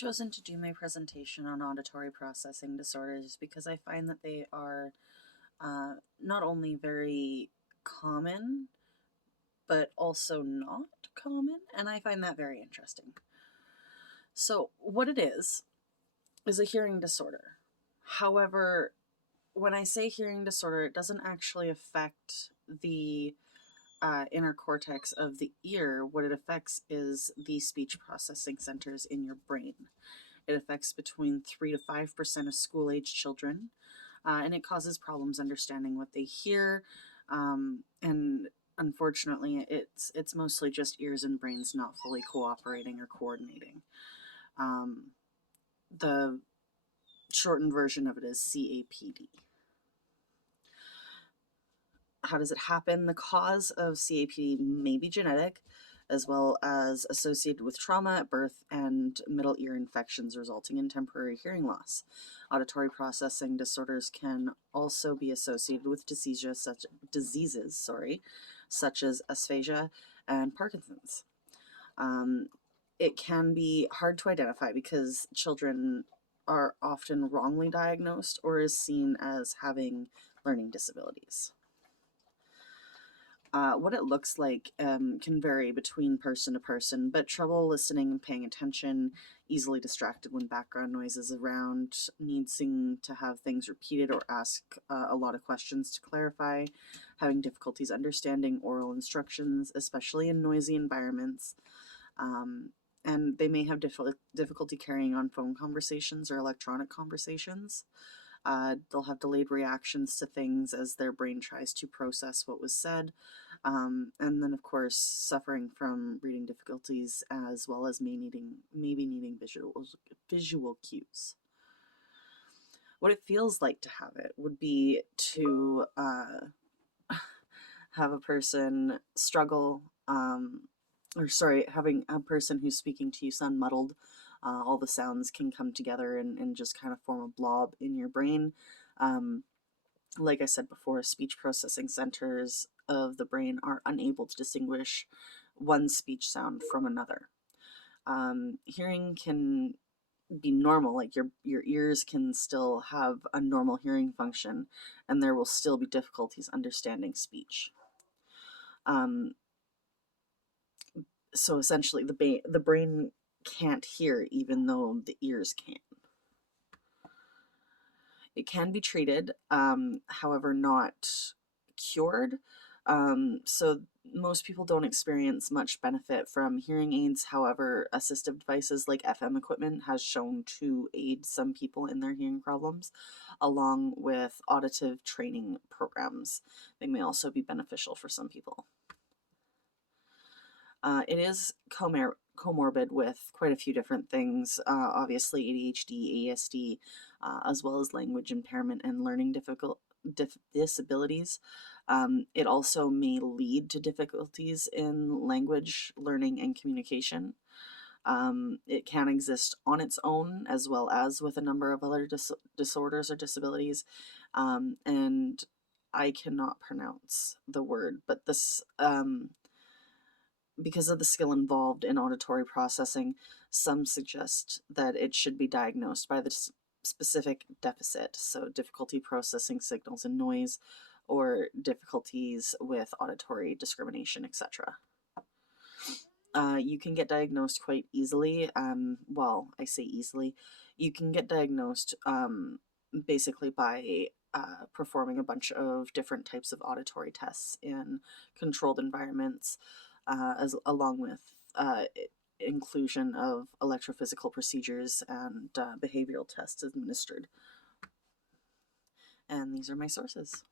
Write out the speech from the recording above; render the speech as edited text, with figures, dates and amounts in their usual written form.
chosen to do my presentation on auditory processing disorders because I find that they are not only very common, but also not common, and I find that very interesting. So, what it is a hearing disorder. However, when I say hearing disorder, it doesn't actually affect the inner cortex of the ear. What it affects is the speech processing centers in your brain. It affects between 3 to 5% of school-age children, and it causes problems understanding what they hear. And unfortunately, it's mostly just ears and brains not fully cooperating or coordinating. The shortened version of it is CAPD. How does it happen? The cause of CAPD may be genetic, as well as associated with trauma at birth and middle ear infections resulting in temporary hearing loss. Auditory processing disorders can also be associated with diseases such as aphasia and Parkinson's. It can be hard to identify because children are often wrongly diagnosed or is seen as having learning disabilities. What it looks like can vary between person to person, but trouble listening and paying attention, easily distracted when background noise is around, needing to have things repeated or ask a lot of questions to clarify, having difficulties understanding oral instructions, especially in noisy environments, and they may have difficulty carrying on phone conversations or electronic conversations. They'll have delayed reactions to things as their brain tries to process what was said. And then, of course, suffering from reading difficulties as well as maybe needing visual cues. What it feels like to have it would be to have a person struggle, having a person who's speaking to you sound muddled. All the sounds can come together and just kind of form a blob in your brain. Like I said before, speech processing centers of the brain are unable to distinguish one speech sound from another. Hearing can be normal, like your ears can still have a normal hearing function, and there will still be difficulties understanding speech. So essentially, the brain can't hear even though the ears can. It can be treated, however, not cured. So most people don't experience much benefit from hearing aids. However, assistive devices like FM equipment has shown to aid some people in their hearing problems, along with auditive training programs. They may also be beneficial for some people. It is comorbid with quite a few different things, obviously ADHD, ASD, as well as language impairment and learning disabilities. It also may lead to difficulties in language learning and communication. It can exist on its own as well as with a number of other disorders or disabilities. And I cannot pronounce the word, but this because of the skill involved in auditory processing, some suggest that it should be diagnosed by the specific deficit, so difficulty processing signals and noise, or difficulties with auditory discrimination, etc. You can get diagnosed quite easily. Well, I say easily. You can get diagnosed basically by performing a bunch of different types of auditory tests in controlled environments, along with inclusion of electrophysical procedures and behavioral tests administered. And these are my sources.